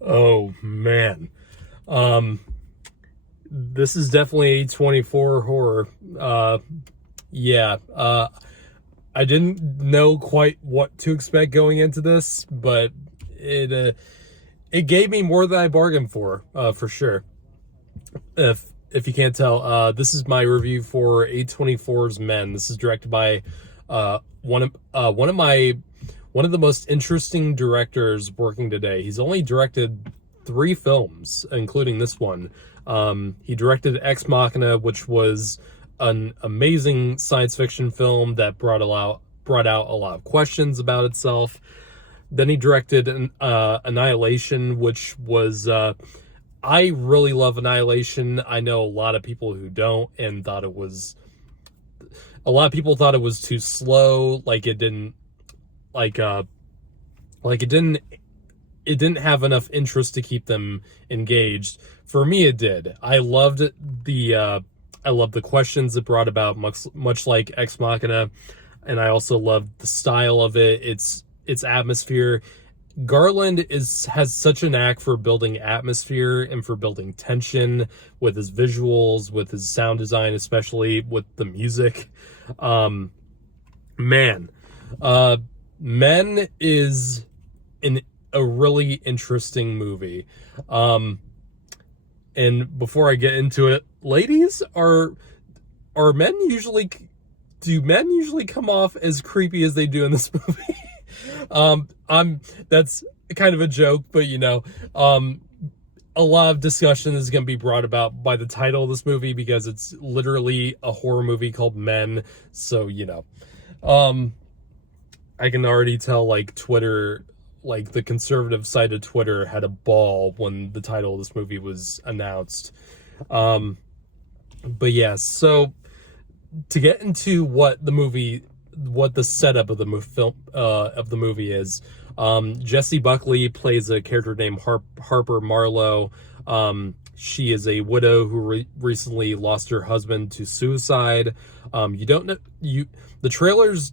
Oh man. Um this is definitely A24 horror. Yeah. I didn't know quite what to expect going into this, but it gave me more than I bargained for sure. If you can't tell, this is my review for A24's Men. This is directed by one of the most interesting directors working today. He's only directed 3 films, including this one. He directed Ex Machina, which was an amazing science fiction film that brought out a lot of questions about itself. Then he directed Annihilation, which was I really love Annihilation. I know a lot of people who don't and thought it was a lot of people thought it was too slow, like it didn't like like it didn't have enough interest to keep them engaged. For me it did. I loved the questions it brought about, much like Ex Machina, and I also loved the style of it, its atmosphere. Garland has such a knack for building atmosphere and for building tension with his visuals, with his sound design, especially with the music. Um, man, Men is a really interesting movie. Um, and before I get into it, ladies, are men usually do men usually come off as creepy as they do in this movie? That's kind of a joke, but a lot of discussion is going to be brought about by the title of this movie because it's literally a horror movie called Men. So, I can already tell, like, Twitter, like the conservative side of Twitter had a ball when the title of this movie was announced. But yeah, so to get into what the setup of the movie is, Jessie Buckley plays a character named Harper Marlowe. She is a widow who recently lost her husband to suicide. You don't know the trailers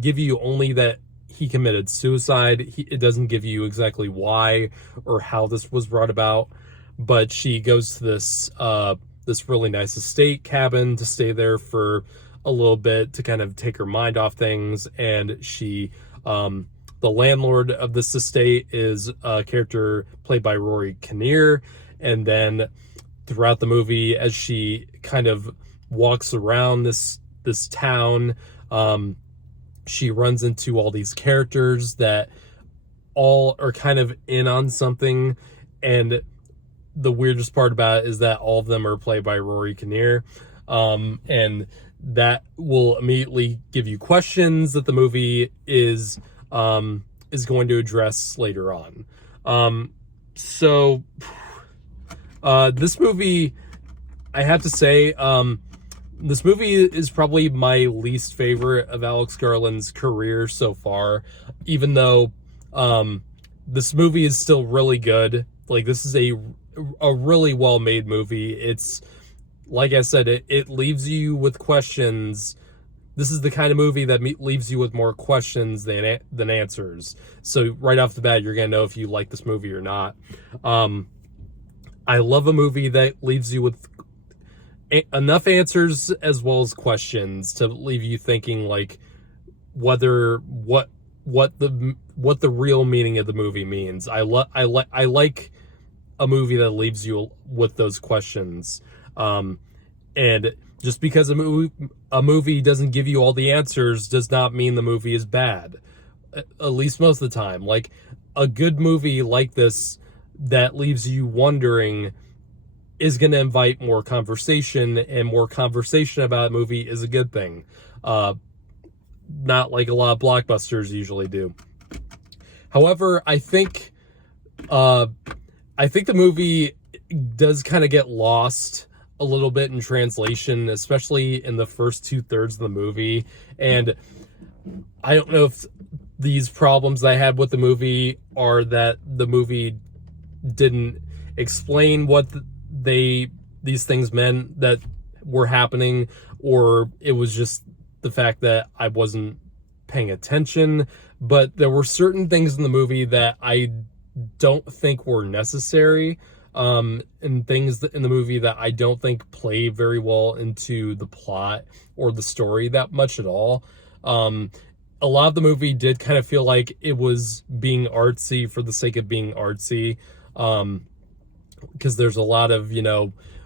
give you only that he committed suicide. It doesn't give you exactly why or how this was brought about, but she goes to this really nice estate cabin to stay there for a little bit to kind of take her mind off things. And the landlord of this estate is a character played by Rory Kinnear. And then throughout the movie, as she kind of walks around this town, she runs into all these characters that all are kind of in on something. And the weirdest part about it is that all of them are played by Rory Kinnear. And that will immediately give you questions that the movie is going to address later on. This movie, I have to say, this movie is probably my least favorite of Alex Garland's career so far, even though this movie is still really good. Like, this is a really well-made movie. It's, like I said, it leaves you with questions. This is the kind of movie that leaves you with more questions than answers. So right off the bat, you're going to know if you like this movie or not. I love a movie that leaves you with enough answers as well as questions to leave you thinking, like, what the real meaning of the movie means. I like a movie that leaves you with those questions. And just because a movie doesn't give you all the answers does not mean the movie is bad. At least most of the time. Like, a good movie like this that leaves you wondering is going to invite more conversation, and more conversation about a movie is a good thing. Not like a lot of blockbusters usually do. However, I think the movie does kind of get lost a little bit in translation, especially in the first 2/3 of the movie. And I don't know if these problems I had with the movie are that the movie didn't explain what these things meant that were happening, or it was just the fact that I wasn't paying attention. But there were certain things in the movie that I don't think were necessary, and things in the movie that I don't think play very well into the plot or the story that much at all. A lot of the movie did kind of feel like it was being artsy for the sake of being artsy, because there's a lot of,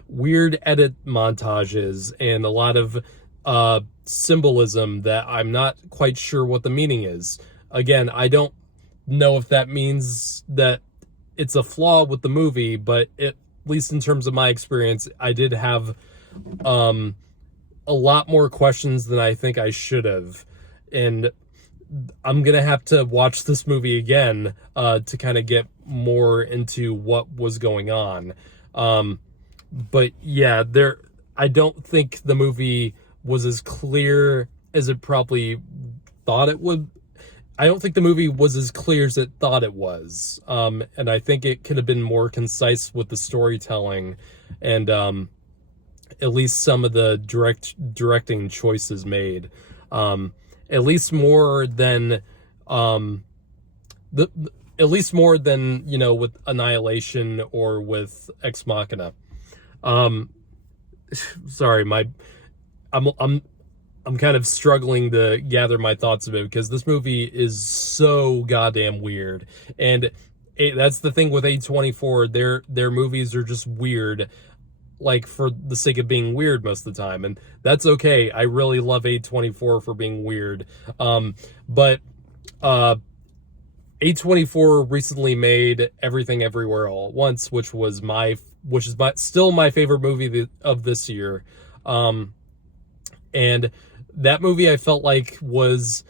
weird edit montages and a lot of symbolism that I'm not quite sure what the meaning is. Again, I don't know if that means that it's a flaw with the movie, but at least in terms of my experience, I did have a lot more questions than I think I should have. And I'm gonna have to watch this movie again to kind of get more into what was going on. But yeah, I don't think the movie was as clear as it probably thought it would. I don't think the movie was as clear as it thought it was. And I think it could have been more concise with the storytelling and at least some of the directing choices made. At least more than at least more than, with Annihilation or with Ex Machina. Sorry, I'm kind of struggling to gather my thoughts a bit because this movie is so goddamn weird. And that's the thing with A24. Their movies are just weird, like for the sake of being weird most of the time. And that's okay. I really love A24 for being weird. But A24 recently made Everything Everywhere All at Once, which is still my favorite movie of this year. And that movie I felt like was,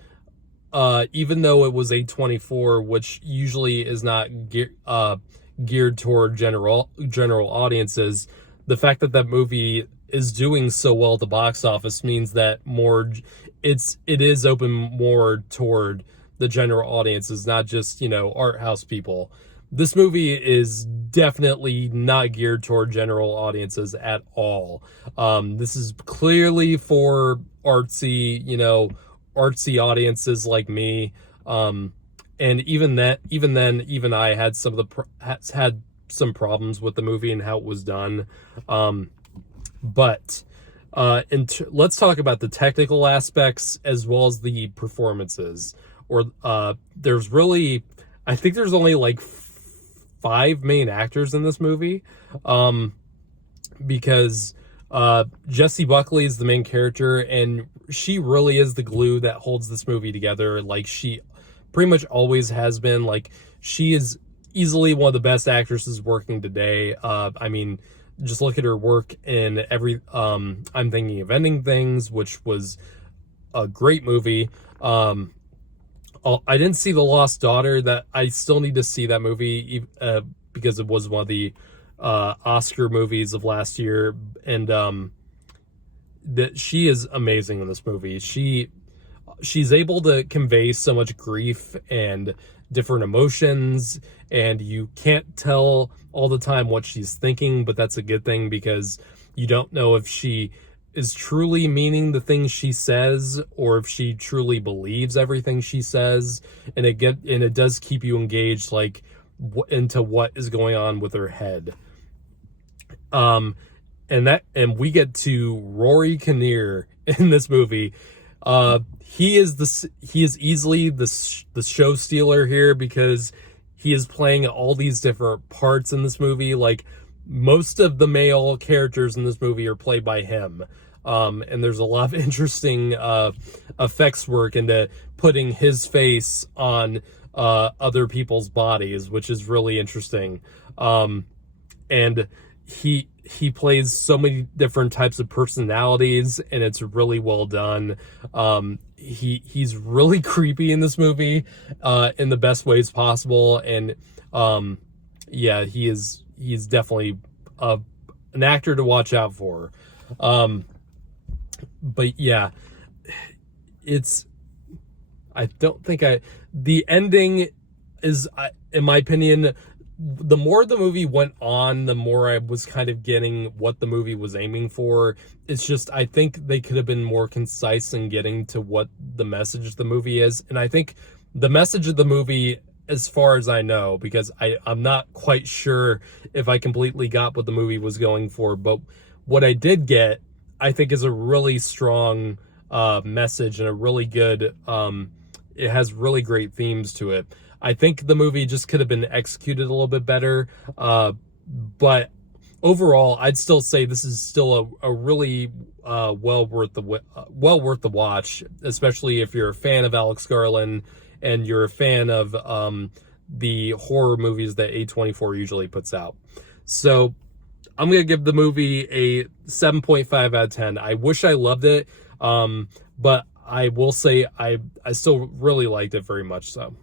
even though it was A24, which usually is not geared toward general audiences, the fact that that movie is doing so well at the box office means that it is open more toward the general audiences, not just, art house people. This movie is definitely not geared toward general audiences at all. This is clearly for artsy audiences like me. And even then, I had had some problems with the movie and how it was done. But let's talk about the technical aspects as well as the performances. I think there's only like 5 main actors in this movie, because Jessie Buckley is the main character, and she really is the glue that holds this movie together. Like, she pretty much always has been. Like, she is easily one of the best actresses working today. I mean, just look at her work in I'm Thinking of Ending Things, which was a great movie. I didn't see The Lost Daughter. That I still need to see that movie, because it was one of the Oscar movies of last year, and that she is amazing in this movie. She's able to convey so much grief and different emotions, and you can't tell all the time what she's thinking, but that's a good thing because you don't know if she is truly meaning the things she says or if she truly believes everything she says, and it does keep you engaged, like, into what is going on with her head. And we get to Rory Kinnear in this movie. He is easily the show stealer here because he is playing all these different parts in this movie. Like, most of the male characters in this movie are played by him. And there's a lot of interesting effects work into putting his face on other people's bodies, which is really interesting. And he plays so many different types of personalities, and it's really well done. He's really creepy in this movie, in the best ways possible. And yeah, he's definitely an actor to watch out for. But yeah, the ending is, in my opinion, the more the movie went on, the more I was kind of getting what the movie was aiming for. It's just, I think they could have been more concise in getting to what the message of the movie is. And I think the message of the movie as far as I know, because I'm not quite sure if I completely got what the movie was going for, but what I did get, I think, is a really strong message and a really good, it has really great themes to it. I think the movie just could have been executed a little bit better, but overall, I'd still say this is still a really well worth the watch, especially if you're a fan of Alex Garland and you're a fan of the horror movies that A24 usually puts out. So I'm gonna give the movie a 7.5 out of 10. I wish I loved it, but I will say I still really liked it very much so.